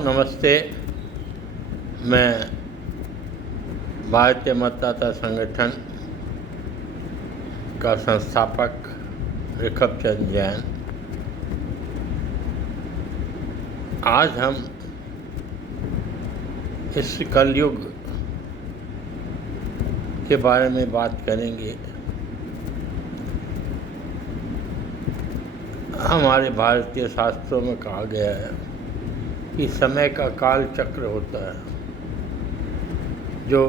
नमस्ते। मैं भारतीय मतदाता संगठन का संस्थापक ऋखभ चंद जैन। आज हम इस कलयुग के बारे में बात करेंगे। हमारे भारतीय शास्त्रों में कहा गया है कि समय का काल चक्र होता है जो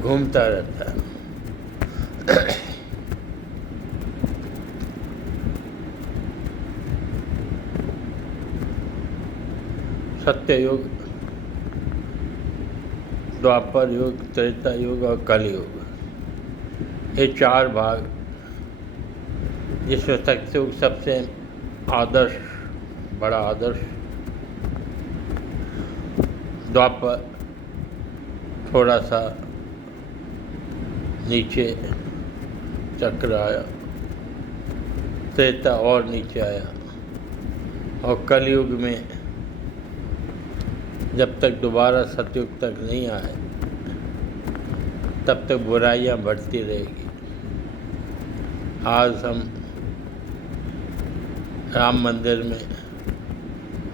घूमता रहता है। सत्ययुग, द्वापर युग, त्रेता युग और कलयुग, ये चार भाग, जिसमें सत्ययुग सबसे बड़ा आदर्श, द्वापर थोड़ा सा नीचे चक्र आया, त्रेता और नीचे आया, और कलयुग में जब तक दोबारा सतयुग तक नहीं आए तब तक बुराइयां बढ़ती रहेगी। आज हम राम मंदिर में,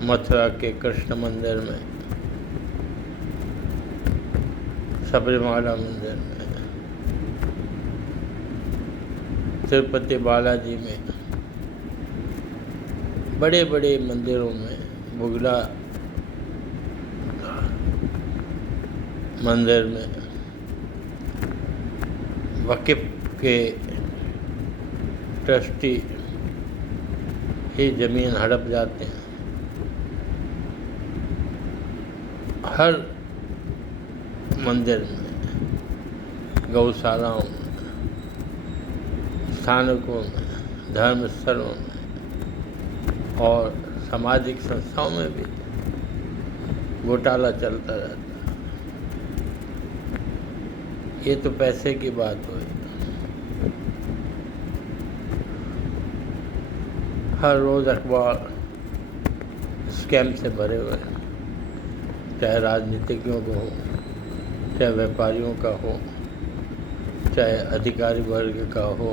मथुरा के कृष्ण मंदिर में, सबरीमाला मंदिर में, तिरुपति बालाजी में, बड़े बड़े मंदिरों में, बुगला मंदिर में वकीफ के ट्रस्टी ही ज़मीन हड़प जाते हैं। हर मंदिर में, गौशालाओं में, स्थानकों में, धर्म स्थलों में और सामाजिक संस्थाओं में भी घोटाला चलता रहता है। ये तो पैसे की बात हुई। हर रोज़ अखबार स्कैम से भरे हुए हैं, चाहे राजनीतिज्ञों को हो, चाहे व्यापारियों का हो, चाहे अधिकारी वर्ग का हो,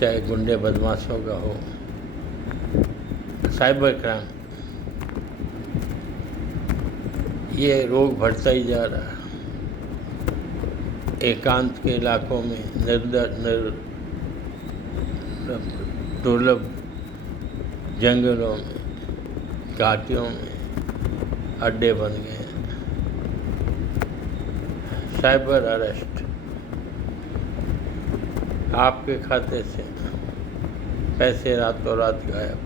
चाहे गुंडे बदमाशों का हो। साइबर क्राइम, ये रोग बढ़ता ही जा रहा है। एकांत के इलाकों में दुर्लभ जंगलों में, घाटियों में अड्डे बन गए हैं। साइबर अरेस्ट, आपके खाते से पैसे रातों रात गायब।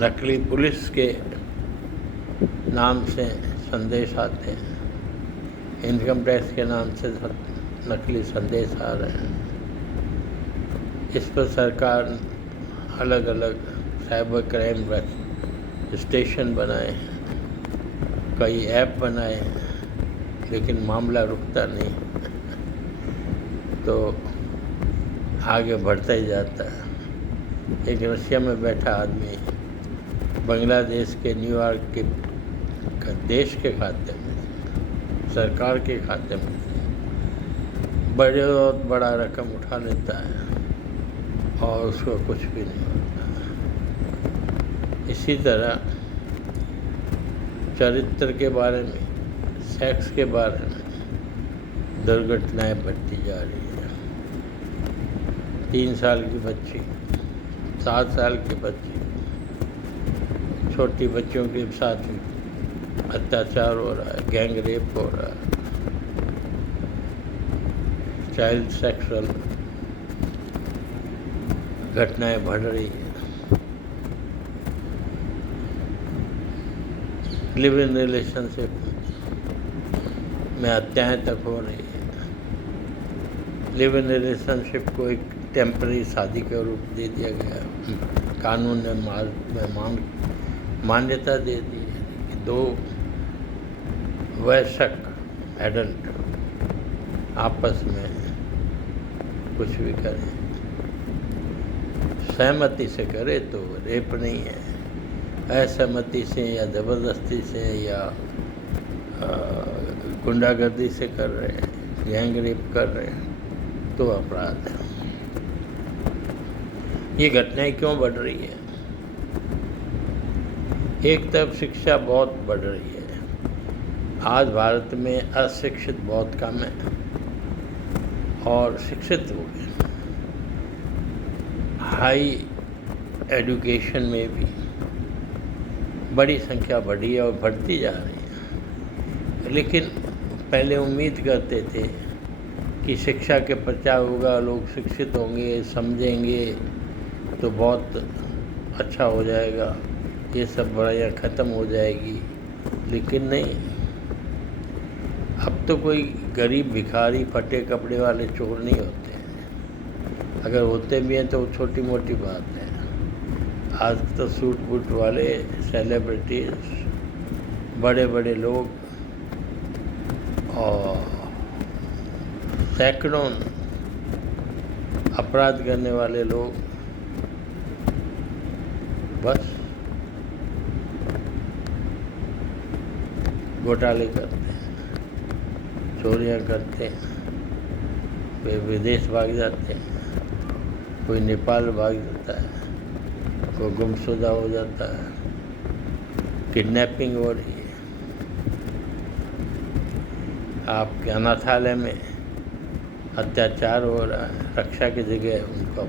नकली पुलिस के नाम से संदेश आते हैं, इनकम टैक्स के नाम से नकली संदेश आ रहे हैं। इस पर सरकार अलग अलग साइबर क्राइम स्टेशन बनाए हैं, कई ऐप बनाए हैं, लेकिन मामला रुकता नहीं, तो आगे बढ़ता ही जाता है। एक रशिया में बैठा आदमी बांग्लादेश के न्यूयॉर्क के देश के खाते में, सरकार के खाते में बहुत बड़ा रकम उठा लेता है और उसको कुछ भी नहीं होता। इसी तरह चरित्र के बारे में, सेक्स के बारे में दुर्घटनाएं बढ़ती जा रही है। 3 साल की बच्ची, 7 साल की बच्ची, छोटी बच्चियों के साथ अत्याचार हो रहा है, गैंग रेप हो रहा है, चाइल्ड सेक्सुअल घटनाएं बढ़ रही है। लिव इन रिलेशनशिप में हत्याएं तक हो रही है। लिव इन रिलेशनशिप को एक टेम्पररी शादी का रूप दे दिया गया। कानून ने मान्यता दे दी है कि 2 वयस्क एडल्ट आपस में कुछ भी करें, सहमति से करे तो रेप नहीं है। असहमति से या ज़बरदस्ती से या गुंडागर्दी से कर रहे हैं, गैंग रेप कर रहे हैं, तो अपराध है। ये घटनाएं क्यों बढ़ रही है? एक तरफ शिक्षा बहुत बढ़ रही है। आज भारत में अशिक्षित बहुत कम है और शिक्षित हो गए। हाई एजुकेशन में भी बड़ी संख्या बढ़ी है और बढ़ती जा रही है। लेकिन पहले उम्मीद करते थे कि शिक्षा के प्रचार होगा, लोग शिक्षित होंगे, समझेंगे तो बहुत अच्छा हो जाएगा, ये सब बुराइयाँ ख़त्म हो जाएगी। लेकिन नहीं, अब तो कोई गरीब भिखारी फटे कपड़े वाले चोर नहीं होते हैं। अगर होते भी हैं तो वो छोटी मोटी बात है। आज तो सूट बूट वाले सेलिब्रिटीज, बड़े बड़े लोग और सैकड़ों अपराध करने वाले लोग बस घोटाले करते हैं, चोरियां करते हैं, वे विदेश भाग जाते हैं, कोई नेपाल भाग जाता है, कोई गुमशुदा हो जाता है, किडनैपिंग हो रही है। आपके अनाथालय में अत्याचार हो रहा है, रक्षा की जगह उनको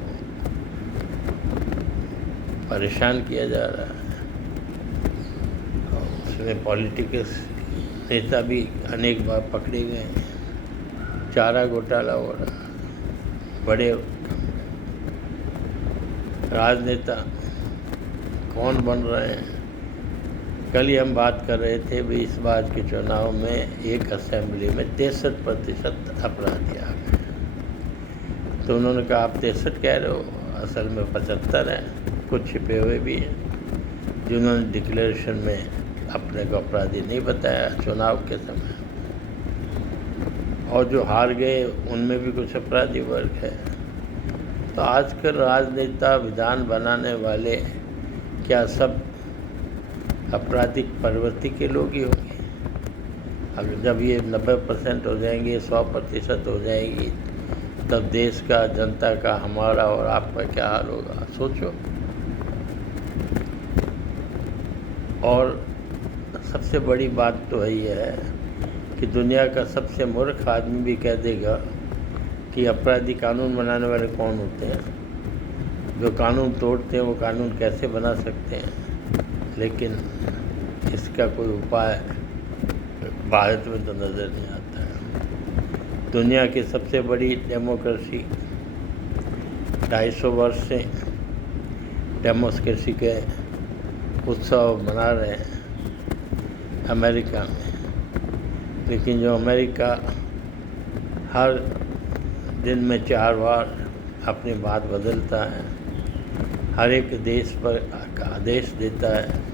परेशान किया जा रहा है। और उसमें पॉलिटिकल नेता भी अनेक बार पकड़े गए हैं। चारा घोटाला हो रहा है। बड़े राजनेता कौन बन रहे हैं? कल ही हम बात कर रहे थे भी इस बार के चुनाव में एक असेंबली में 63% अपराधी आ गए। तो उन्होंने कहा आप 63 कह रहे हो, असल में 75 हैं। कुछ छिपे हुए भी हैं जिन्होंने डिक्लेरेशन में अपने को अपराधी नहीं बताया चुनाव के समय, और जो हार गए उनमें भी कुछ अपराधी वर्ग है। तो आजकल राजनेता, विधान बनाने वाले क्या सब आपराधिक प्रवृत्ति के लोग ही होंगे? अगर जब ये 90% हो जाएंगे, 100% हो जाएगी, तब देश का, जनता का, हमारा और आपका क्या हाल होगा? सोचो। और सबसे बड़ी बात तो यही है कि दुनिया का सबसे मूर्ख आदमी भी कह देगा कि अपराधी कानून बनाने वाले कौन होते हैं? जो कानून तोड़ते हैं वो कानून कैसे बना सकते हैं? लेकिन इसका कोई उपाय भारत में तो नज़र नहीं आता है। दुनिया की सबसे बड़ी डेमोक्रेसी 250 वर्ष से डेमोक्रेसी के उत्सव मना रहे हैं अमेरिका में। लेकिन जो अमेरिका हर दिन में 4 बार अपनी बात बदलता है, हर एक देश पर आदेश देता है,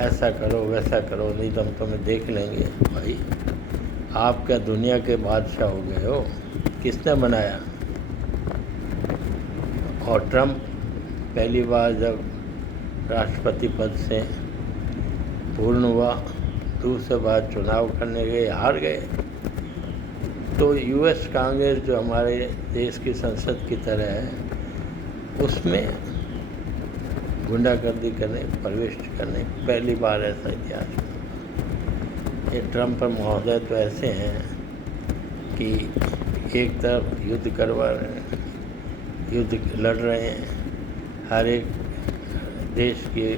ऐसा करो वैसा करो नहीं तो हम तुम्हें देख लेंगे। भाई आप क्या दुनिया के बादशाह हो गए हो? किसने बनाया? और ट्रंप पहली बार जब राष्ट्रपति पद से पूर्ण हुआ, दूसरी बार चुनाव करने गए, हार गए। तो यूएस कांग्रेस जो हमारे देश की संसद की तरह है, उसमें गुंडागर्दी करने, प्रवेश करने पहली बार ऐसा इतिहास में। ये ट्रंप महोदय तो ऐसे हैं कि एक तरफ युद्ध करवा रहे हैं, युद्ध लड़ रहे हैं, हर एक देश के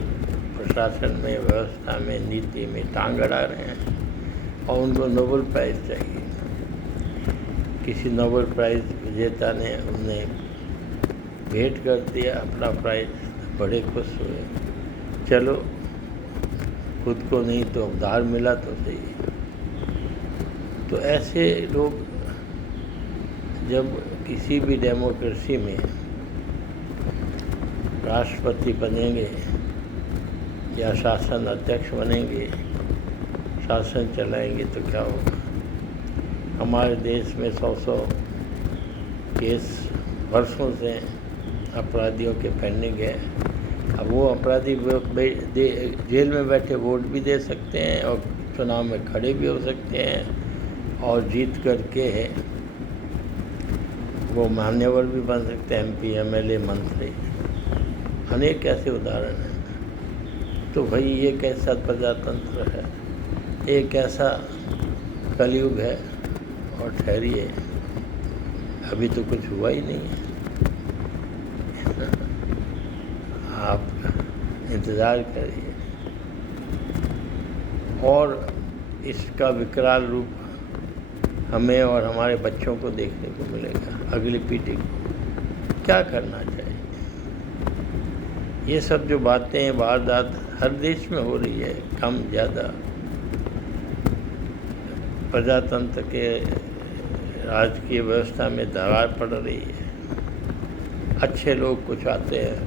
प्रशासन में, व्यवस्था में, नीति में टांग अड़ा रहे हैं और उनको नोबेल प्राइज़ चाहिए। किसी नोबेल प्राइज़ विजेता ने उन्हें भेंट कर दिया अपना प्राइज़, बड़े खुश हुए। चलो खुद को नहीं तो उधार मिला तो सही। तो ऐसे लोग जब किसी भी डेमोक्रेसी में राष्ट्रपति बनेंगे या शासन अध्यक्ष बनेंगे, शासन चलाएंगे तो क्या होगा? हमारे देश में 100 केस वर्षों से अपराधियों के पेंडिंग है। वो अपराधी जेल में बैठे वोट भी दे सकते हैं और चुनाव में खड़े भी हो सकते हैं और जीत करके वो मान्यवर भी बन सकते हैं, MP, MLA, मंत्री। अनेक ऐसे उदाहरण हैं। तो भाई ये कैसा प्रजातंत्र है, एक ऐसा कलयुग है। और ठहरिए, अभी तो कुछ हुआ ही नहीं है। आप इंतज़ार करिए और इसका विकराल रूप हमें और हमारे बच्चों को देखने को मिलेगा, अगली पीढ़ी को। क्या करना चाहिए? ये सब जो बातें वारदात हर देश में हो रही है, कम ज़्यादा, प्रजातंत्र के राजकीय व्यवस्था में दरार पड़ रही है। अच्छे लोग कुछ आते हैं,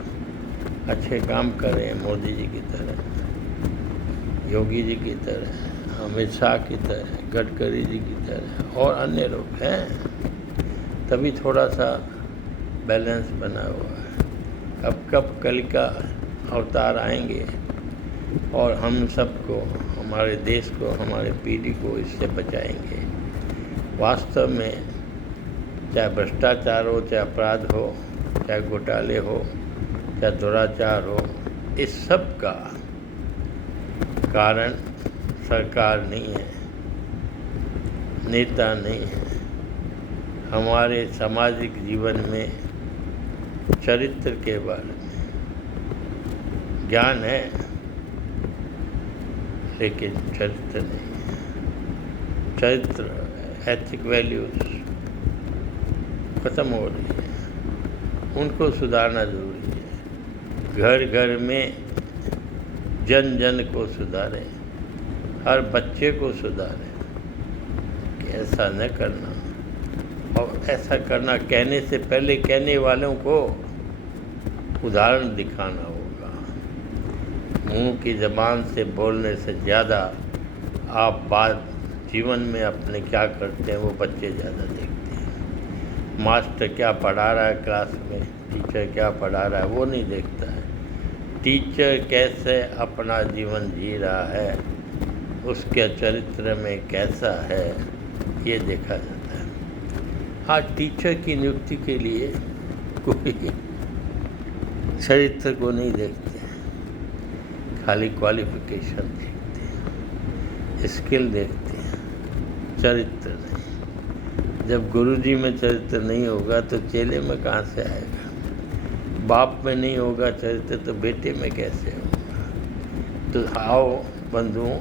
अच्छे काम कर रहे हैं, मोदी जी की तरह, योगी जी की तरह, अमित शाह की तरह, गडकरी जी की तरह और अन्य लोग हैं, तभी थोड़ा सा बैलेंस बना हुआ है। अब कब कल का अवतार आएंगे और हम सबको, हमारे देश को, हमारे पीढ़ी को इससे बचाएंगे। वास्तव में चाहे भ्रष्टाचार हो, चाहे अपराध हो, चाहे घोटाले हो, चाहे दुराचार हो, इस सब का कारण सरकार नहीं है, नेता नहीं है। हमारे सामाजिक जीवन में चरित्र के बारे में ज्ञान है, लेकिन चरित्र नहीं है। चरित्र, एथिक वैल्यूज खत्म हो रही है, उनको सुधारना जरूरी है। घर घर में जन जन को सुधारें, हर बच्चे को सुधारें कि ऐसा न करना, और ऐसा करना कहने से पहले कहने वालों को उदाहरण दिखाना होगा। मुंह की ज़बान से बोलने से ज़्यादा आप बात जीवन में अपने क्या करते हैं वो बच्चे ज़्यादा देखते हैं। मास्टर क्या पढ़ा रहा है क्लास में, टीचर क्या पढ़ा रहा है वो नहीं देखता है। टीचर कैसे अपना जीवन जी रहा है, उसके चरित्र में कैसा है, ये देखा जाता है। हाँ, टीचर की नियुक्ति के लिए कोई चरित्र को नहीं देखते, खाली क्वालिफिकेशन देखते हैं, स्किल देखते हैं, चरित्र नहीं। जब गुरुजी में चरित्र नहीं होगा तो चेले में कहाँ से आएगा? बाप में नहीं होगा चरित्र तो बेटे में कैसे होगा? तो आओ बंधुओं,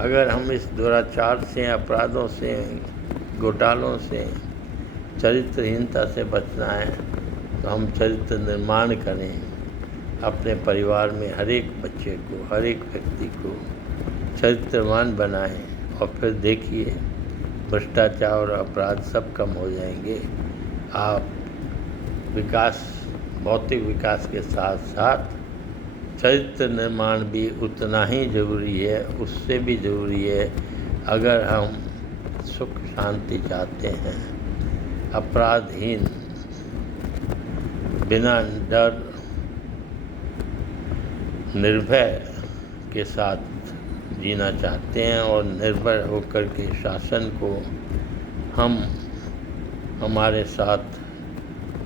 अगर हम इस दुराचार से, अपराधों से, घोटालों से, चरित्रहीनता से बचना है तो हम चरित्र निर्माण करें। अपने परिवार में हर एक बच्चे को, हर एक व्यक्ति को चरित्रवान बनाएं और फिर देखिए भ्रष्टाचार और अपराध सब कम हो जाएंगे। आप विकास, भौतिक विकास के साथ साथ चरित्र निर्माण भी उतना ही ज़रूरी है, उससे भी ज़रूरी है। अगर हम सुख शांति चाहते हैं, अपराधहीन, बिना डर, निर्भय के साथ जीना चाहते हैं और निर्भय होकर के शासन को हम हमारे साथ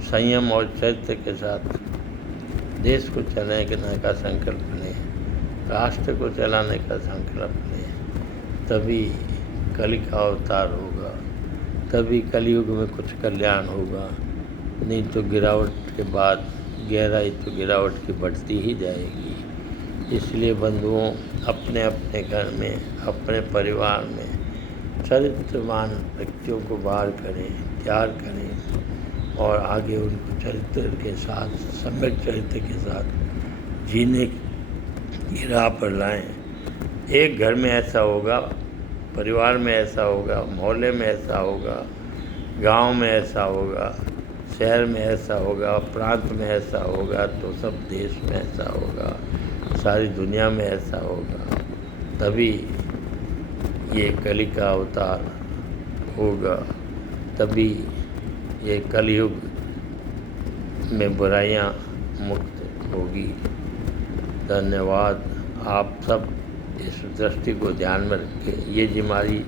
संयम और चरित्र के साथ देश को चलाने का संकल्प लें, राष्ट्र को चलाने का संकल्प लें, तभी कलि का अवतार होगा, तभी कलयुग में कुछ कल्याण होगा। नहीं तो गिरावट के बाद गहराई तो गिरावट की बढ़ती ही जाएगी। इसलिए बंधुओं, अपने अपने घर में, अपने परिवार में चरित्रवान व्यक्तियों को बाहर करें, तैयार करें और आगे उनको चरित्र के साथ, सम्यक चरित्र के साथ जीने की राह पर लाएं। एक घर में ऐसा होगा, परिवार में ऐसा होगा, मोहल्ले में ऐसा होगा, गांव में ऐसा होगा, शहर में ऐसा होगा, प्रांत में ऐसा होगा, तो सब देश में ऐसा होगा, सारी दुनिया में ऐसा होगा। तभी ये कलि का अवतार होगा, तभी ये कलयुग में बुराइयां मुक्त होगी। धन्यवाद। आप सब इस दृष्टि को ध्यान में रखें। ये हमारी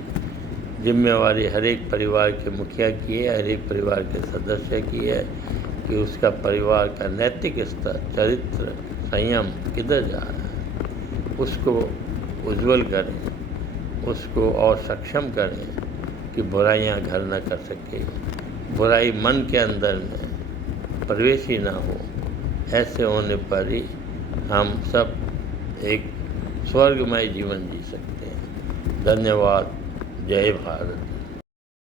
जिम्मेवारी हर एक परिवार के मुखिया की है, हर एक परिवार के सदस्य की है कि उसका परिवार का नैतिक स्तर, चरित्र, संयम किधर जा रहा है, उसको उज्जवल करें, उसको और सक्षम करें कि बुराइयां घर न कर सके, बुराई मन के अंदर में प्रवेश ही ना हो। ऐसे होने पर ही हम सब एक स्वर्गमय जीवन जी सकते हैं। धन्यवाद। जय भारत।